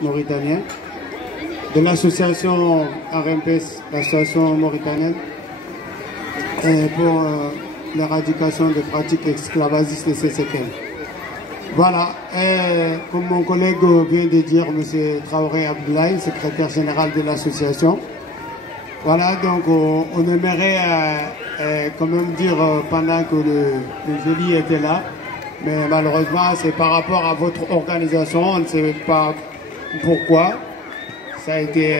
mauritanien, de l'association RMPS, l'association mauritanienne, pour l'éradication des pratiques esclavagistes et ses séquelles. Voilà, comme mon collègue vient de dire, M. Traoré Abdoulaye, secrétaire général de l'association. Voilà, donc on aimerait quand même dire pendant que le jeudi était là, mais malheureusement c'est par rapport à votre organisation, on ne sait pas pourquoi ça a été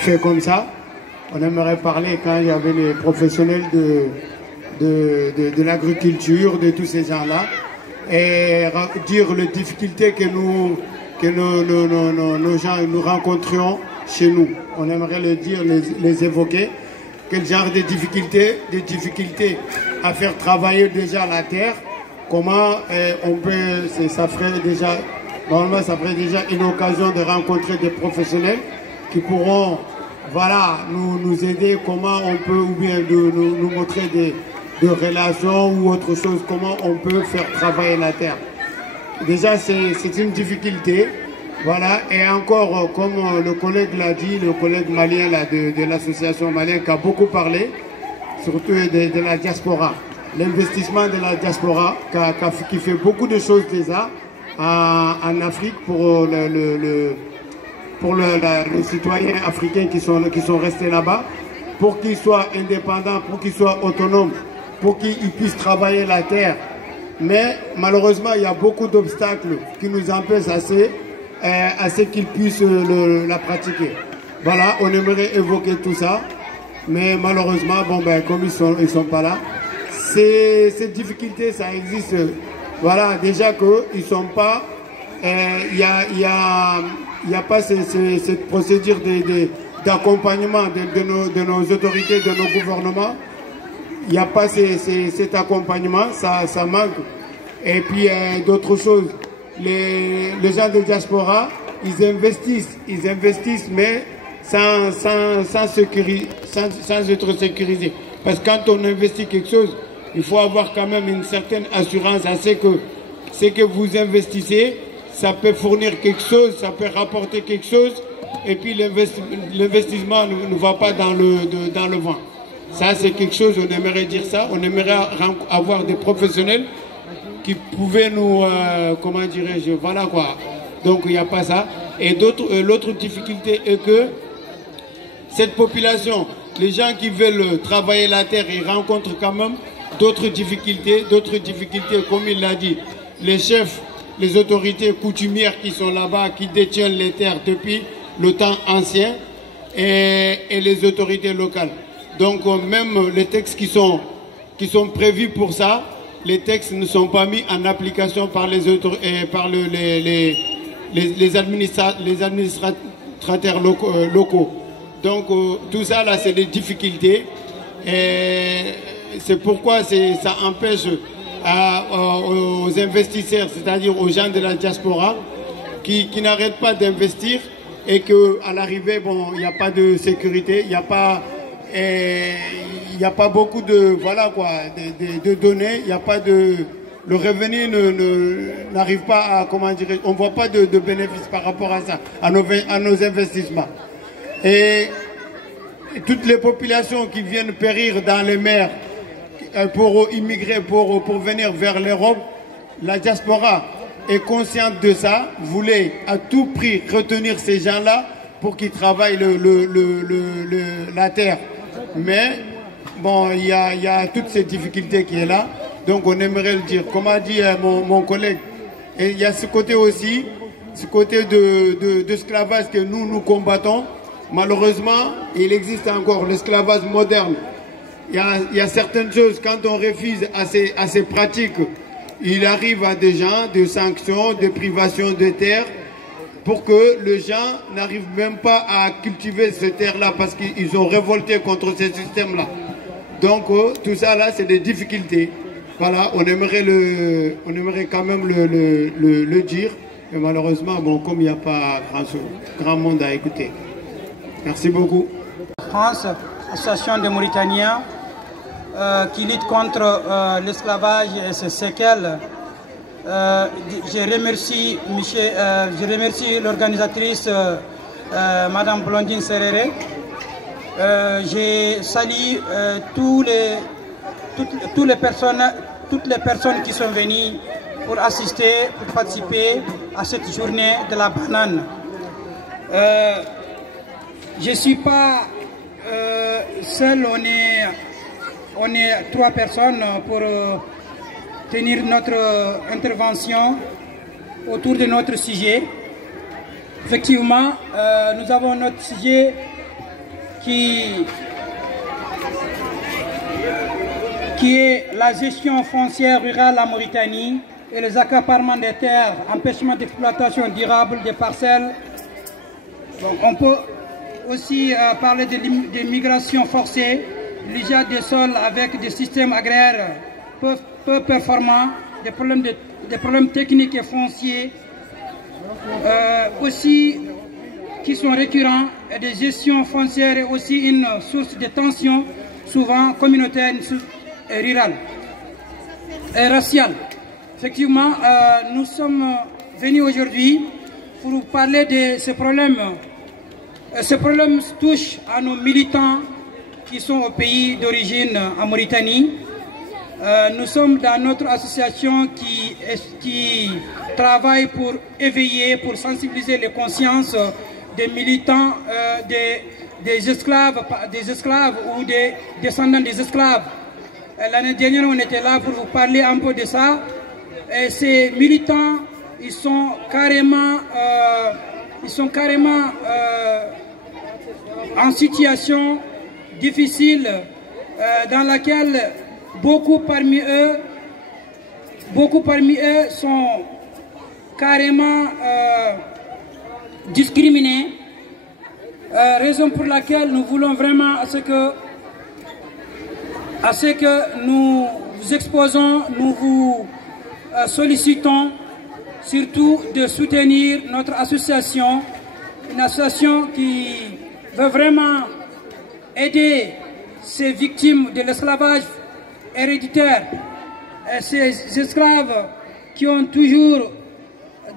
fait comme ça. On aimerait parler quand il y avait les professionnels de l'agriculture, de tous ces gens-là, et dire les difficultés que nos gens nous rencontrions chez nous. On aimerait le dire, les évoquer. Quel genre de difficultés à faire travailler déjà la terre. Comment on peut, ça ferait déjà, normalement ça ferait déjà une occasion de rencontrer des professionnels qui pourront, voilà, nous aider, comment on peut, ou bien nous montrer des relations ou autre chose, comment on peut faire travailler la terre. Déjà c'est une difficulté. Voilà, et encore, comme le collègue l'a dit, le collègue malien là, de l'association malienne qui a beaucoup parlé, surtout de la diaspora. L'investissement de la diaspora qui fait beaucoup de choses déjà en Afrique pour les citoyens africains qui sont restés là-bas, pour qu'ils soient indépendants, pour qu'ils soient autonomes, pour qu'ils puissent travailler la terre. Mais malheureusement, il y a beaucoup d'obstacles qui nous empêchent à ce qu'ils puissent la pratiquer. Voilà, on aimerait évoquer tout ça, mais malheureusement, bon ben comme ils sont pas là, ces difficultés, ça existe. Voilà, déjà qu'ils sont pas, il y a pas cette procédure d'accompagnement de nos autorités, de nos gouvernements. Il n'y a pas cet accompagnement, ça manque. Et puis d'autres choses. Les gens de diaspora, ils investissent, mais sans être sécurisés. Parce que quand on investit quelque chose, il faut avoir quand même une certaine assurance à ce que vous investissez, ça peut fournir quelque chose, ça peut rapporter quelque chose, et puis l'investissement ne va pas dans le vent. Ça, c'est quelque chose, on aimerait dire ça, on aimerait avoir des professionnels qui pouvaient nous, comment dirais-je, voilà quoi. Donc il n'y a pas ça. Et l'autre difficulté est que cette population, les gens qui veulent travailler la terre, ils rencontrent quand même d'autres difficultés, comme il l'a dit. Les chefs, les autorités coutumières qui sont là-bas, qui détiennent les terres depuis le temps ancien, et les autorités locales. Donc même les textes qui sont prévus pour ça, les textes ne sont pas mis en application par les administrateurs locaux. Donc tout ça là, c'est des difficultés. Et c'est pourquoi ça empêche aux investisseurs, c'est-à-dire aux gens de la diaspora, qui n'arrêtent pas d'investir, et qu'à l'arrivée, bon, il n'y a pas de sécurité, il n'y a pas beaucoup de, voilà quoi, de données, il n'y a pas de, le revenu n'arrive pas à, comment dire, on ne voit pas de bénéfices par rapport à ça, à nos investissements. Et toutes les populations qui viennent périr dans les mers pour immigrer, pour venir vers l'Europe, la diaspora est consciente de ça, voulait à tout prix retenir ces gens-là pour qu'ils travaillent la terre. Mais bon, il y a toutes ces difficultés qui est là, donc on aimerait le dire. Comme a dit mon collègue, et il y a ce côté aussi, ce côté d'esclavage que nous combattons. Malheureusement, il existe encore l'esclavage moderne. Il y a certaines choses, quand on refuse à ces pratiques, il arrive à des gens de sanctions, de privations de terres, pour que les gens n'arrivent même pas à cultiver cette terre-là parce qu'ils ont révolté contre ce système-là. Donc tout ça là, c'est des difficultés. Voilà, on aimerait quand même le dire, mais malheureusement, bon, comme il n'y a pas grand monde à écouter. Merci beaucoup. France, association des Mauritaniens qui lutte contre l'esclavage et ses séquelles. je remercie l'organisatrice Madame Blondine Serere. Je salue toutes les personnes qui sont venues pour assister, pour participer à cette journée de la banane. Je ne suis pas seul, on est 3 personnes pour tenir notre intervention autour de notre sujet. Effectivement, nous avons notre sujet qui est la gestion foncière rurale en Mauritanie et les accaparements des terres, empêchement d'exploitation durable des parcelles. Bon, on peut aussi parler de migration forcée, l'usage des sols avec des systèmes agraires peu performants, des problèmes techniques et fonciers aussi qui sont récurrents, et des gestions foncières et aussi une source de tension souvent communautaire et rurale et raciale. Effectivement, nous sommes venus aujourd'hui pour vous parler de ce problème. Ce problème touche à nos militants qui sont au pays d'origine en Mauritanie. Nous sommes dans notre association qui travaille pour éveiller, pour sensibiliser les consciences des militants, des esclaves ou des descendants des esclaves. L'année dernière, on était là pour vous parler un peu de ça. Et ces militants, ils sont carrément en situation difficile dans laquelle beaucoup parmi eux sont carrément discriminés. Raison pour laquelle nous voulons vraiment à ce que nous vous exposons, nous vous sollicitons surtout de soutenir notre association, une association qui veut vraiment aider ces victimes de l'esclavage héréditaire, ces esclaves qui ont toujours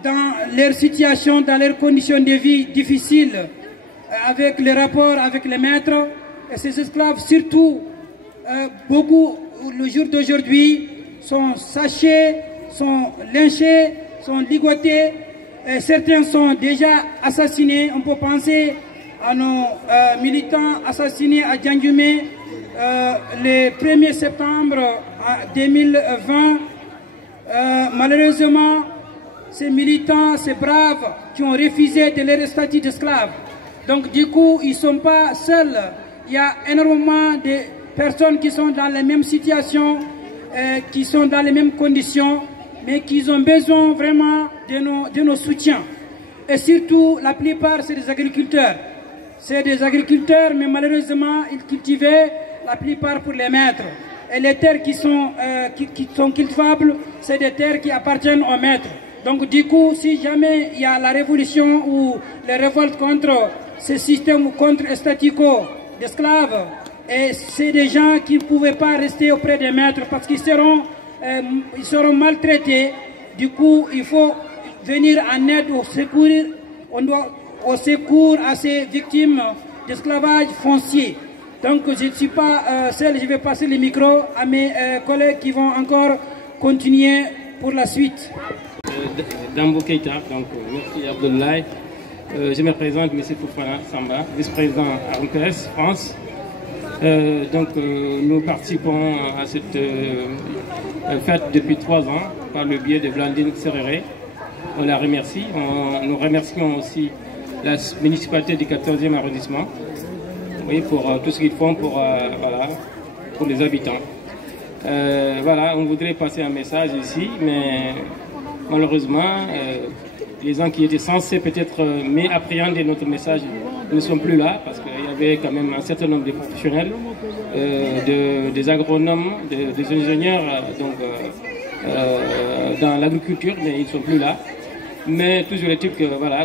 dans leur situation, dans leurs conditions de vie difficiles, avec les rapports avec les maîtres, et ces esclaves surtout, beaucoup le jour d'aujourd'hui sont sachés, sont lynchés, sont ligotés, et certains sont déjà assassinés. On peut penser à nos militants assassinés à Djandjoumé le 1er septembre 2020. Malheureusement, ces militants, ces braves qui ont refusé de leur statut d'esclaves. Donc du coup, ils ne sont pas seuls. Il y a énormément de personnes qui sont dans les mêmes situations, qui sont dans les mêmes conditions, mais qui ont besoin vraiment de nos soutiens. Et surtout, la plupart, c'est des agriculteurs. C'est des agriculteurs, mais malheureusement, ils cultivaient la plupart pour les maîtres. Et les terres qui sont cultivables, c'est des terres qui appartiennent aux maîtres. Donc du coup, si jamais il y a la révolution ou les révoltes contre ce système ou contre le statu quo d'esclaves, et c'est des gens qui ne pouvaient pas rester auprès des maîtres parce qu'ils seront maltraités. Du coup, il faut venir en aide au secours à ces victimes d'esclavage foncier. Donc je ne suis pas seul, je vais passer le micro à mes collègues qui vont encore continuer pour la suite. Dambo Keita, donc merci Abdoulaye. Je me présente, M. Fofana Samba, vice-président à RMPS France. Nous participons à cette fête depuis 3 ans par le biais de Blandine Serere. On la remercie. Nous remercions aussi la municipalité du 14e arrondissement, oui, pour tout ce qu'ils font pour les habitants. On voudrait passer un message ici, mais malheureusement, les gens qui étaient censés peut-être appréhender notre message ne sont plus là, parce qu'il y avait quand même un certain nombre de professionnels, des agronomes, des ingénieurs dans l'agriculture, mais ils ne sont plus là. Mais toujours est-il que,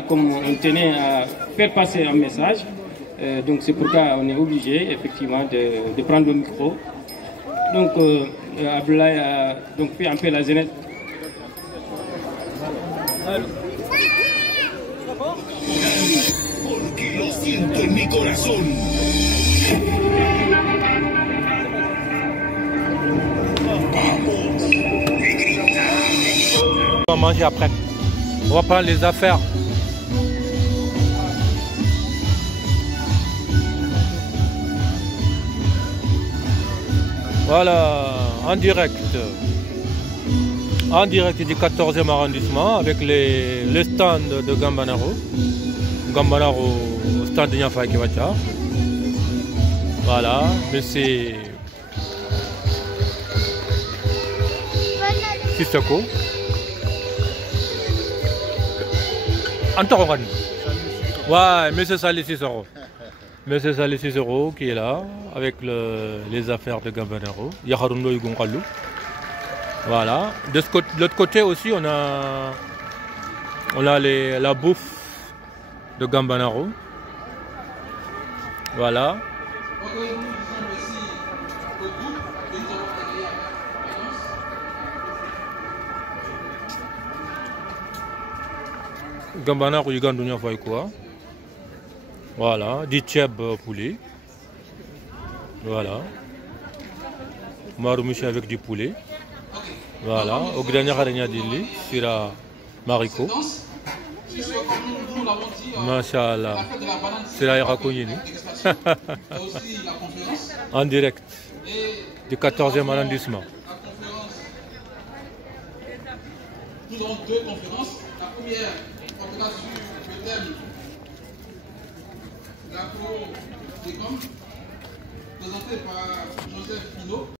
comme on tenait à faire passer un message, donc c'est pourquoi on est obligé effectivement de prendre le micro. Donc Abdoulaye a fait un peu la jeunesse. Porque lo siento en mi corazón. On va manger après. On va prendre les affaires. Voilà, en direct du 14e arrondissement avec les stands de Gambanaro. Gambanaro au stand de Niafa Kivacha. Voilà, mais c'est Sissoko. Antoine. Ouais, monsieur Salih Sissoko. Monsieur Salih Sissoko qui est là avec les affaires de Gambanaro. Yaharundo Yugunkalou. Voilà. De l'autre côté aussi, on a la bouffe de Gambanaro. Voilà. Gambanaro Yugandunya Faïkoua. Voilà, du tchèb poulet. Voilà. Maroumouchi avec du poulet. Voilà. Au dernier arena d'Ili, Sira Mariko. Masha'Allah. Sira Irakoyini. En direct du 14e arrondissement. Nous avons deux conférences. La première portera sur le thème l'agro-décom, présenté par Joseph Pino.